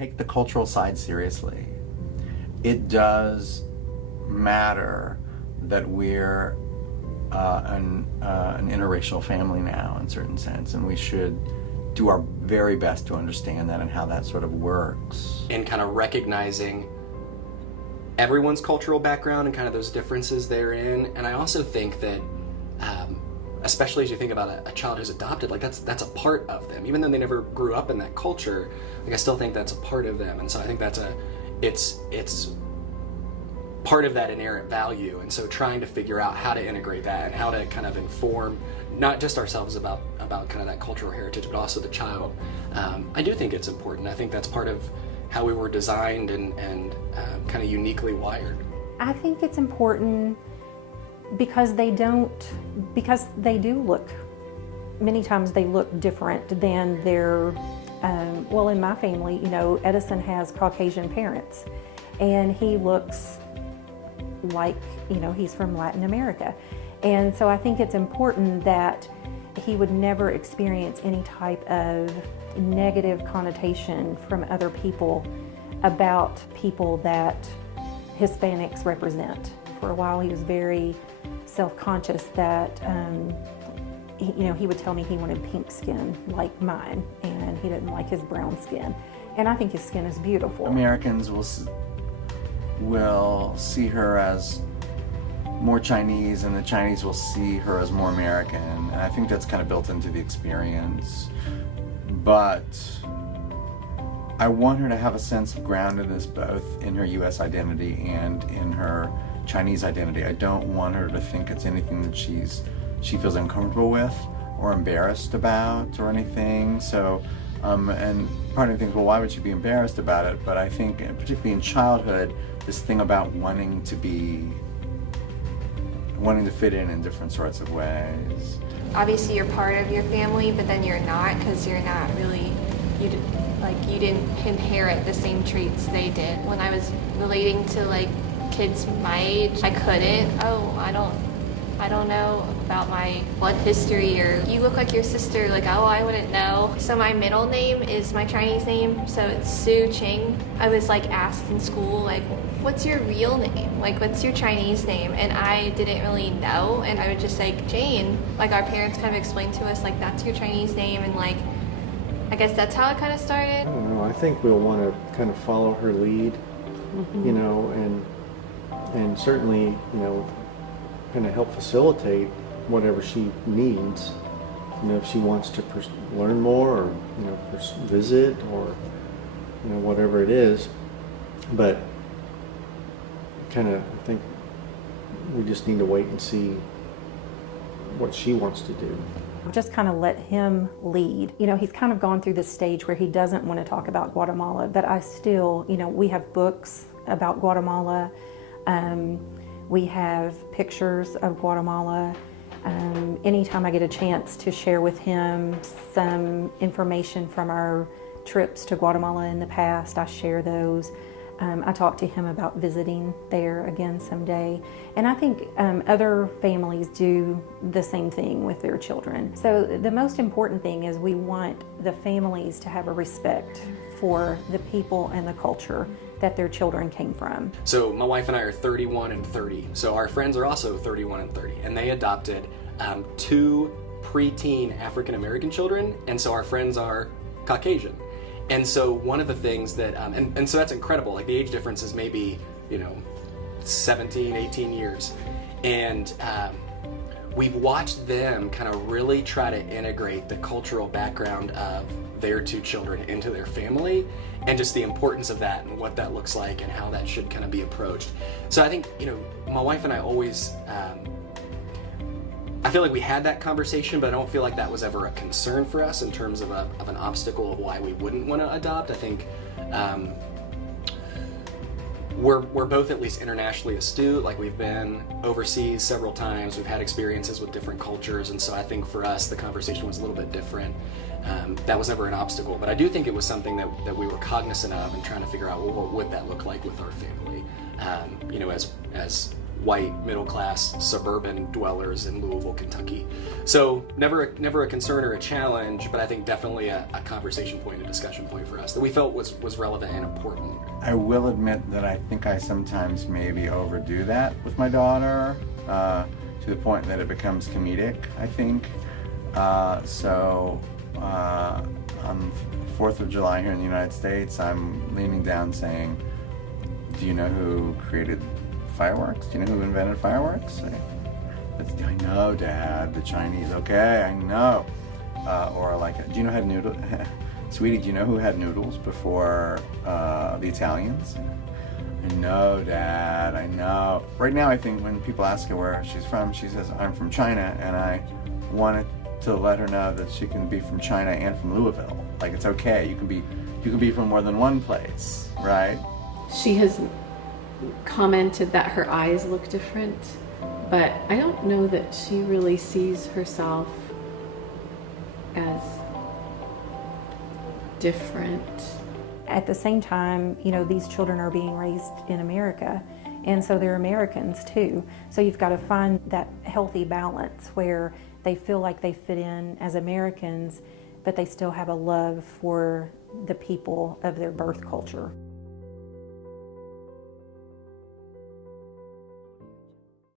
take the cultural side seriously. It does matter that we're an interracial family now in a certain sense, and we should do our very best to understand that and how that sort of works. And kind of recognizing everyone's cultural background and kind of those differences therein. And I also think that, especially as you think about a child who's adopted, like that's a part of them. Even though they never grew up in that culture, like I still think that's a part of them. And so I think it's part of that inherent value. And so trying to figure out how to integrate that and how to kind of inform not just ourselves about kind of that cultural heritage, but also the child. I do think it's important. I think that's part of how we were designed and kind of uniquely wired. I think it's important because they do look, many times they look different than their, well, in my family, you know, Edison has Caucasian parents, and he looks like, you know, he's from Latin America. And so I think it's important that he would never experience any type of negative connotation from other people about people that Hispanics represent. For a while he was very self-conscious that, you know, he would tell me he wanted pink skin like mine, and he didn't like his brown skin. And I think his skin is beautiful. Americans will see her as more Chinese, and the Chinese will see her as more American, and I think that's kind of built into the experience. But I want her to have a sense of groundedness both in her US identity and in her Chinese identity. I don't want her to think it's anything that she feels uncomfortable with or embarrassed about or anything. So, and part of me thinks, well, why would she be embarrassed about it? But I think, particularly in childhood, this thing about wanting to fit in different sorts of ways. Obviously you're part of your family, but then you're not, because you're not really, you didn't inherit the same traits they did. When I was relating to like kids my age, I couldn't. Oh, I don't know about my blood history, or you look like your sister, like, oh, I wouldn't know. So my middle name is my Chinese name, so it's Su Ching. I was like asked in school, like, what's your real name? Like, what's your Chinese name? And I didn't really know, and I would just say Jane. Like, our parents kind of explained to us, like, that's your Chinese name, and like, I guess that's how it kind of started. I don't know, I think we'll want to kind of follow her lead, you know, and certainly, you know, kind of help facilitate whatever she needs. You know, if she wants to learn more, or, you know, visit, or, you know, whatever it is. But kind of, I think we just need to wait and see what she wants to do. Just kind of let him lead. You know, he's kind of gone through this stage where he doesn't want to talk about Guatemala, but I still, you know, we have books about Guatemala. We have pictures of Guatemala. Anytime I get a chance to share with him some information from our trips to Guatemala in the past, I share those. I talk to him about visiting there again someday. And I think other families do the same thing with their children. So the most important thing is we want the families to have a respect for the people and the culture that their children came from. So my wife and I are 31 and 30. So our friends are also 31 and 30. And they adopted 2 preteen African-American children. And so our friends are Caucasian. And so one of the things that, and so that's incredible, like the age difference is maybe, you know, 17, 18 years. And we've watched them kind of really try to integrate the cultural background of their 2 children into their family, and just the importance of that and what that looks like and how that should kind of be approached. So I think, you know, my wife and I always, I feel like we had that conversation, but I don't feel like that was ever a concern for us in terms of an obstacle of why we wouldn't want to adopt. I think we're both at least internationally astute. Like, we've been overseas several times. We've had experiences with different cultures, and so I think for us the conversation was a little bit different. That was never an obstacle, but I do think it was something that we were cognizant of and trying to figure out, well, what would that look like with our family, you know, as white, middle-class, suburban dwellers in Louisville, Kentucky. So never a concern or a challenge, but I think definitely a conversation point, a discussion point for us that we felt was relevant and important. I will admit that I think I sometimes maybe overdo that with my daughter, to the point that it becomes comedic, I think. On 4th of July here in the United States, I'm leaning down saying, do you know who created fireworks? Do you know who invented fireworks? I know, Dad, the Chinese. Okay, I know. Or like, do you know who had noodles? Sweetie, do you know who had noodles before the Italians? I know, Dad, I know. Right now, I think when people ask her where she's from, she says, I'm from China, and I wanted to let her know that she can be from China and from Louisville. Like, it's okay. You can be from more than one place, right? She has commented that her eyes look different, but I don't know that she really sees herself as different. At the same time, these children are being raised in America, and so they're Americans too. So you've got to find that healthy balance where they feel like they fit in as Americans, but they still have a love for the people of their birth culture.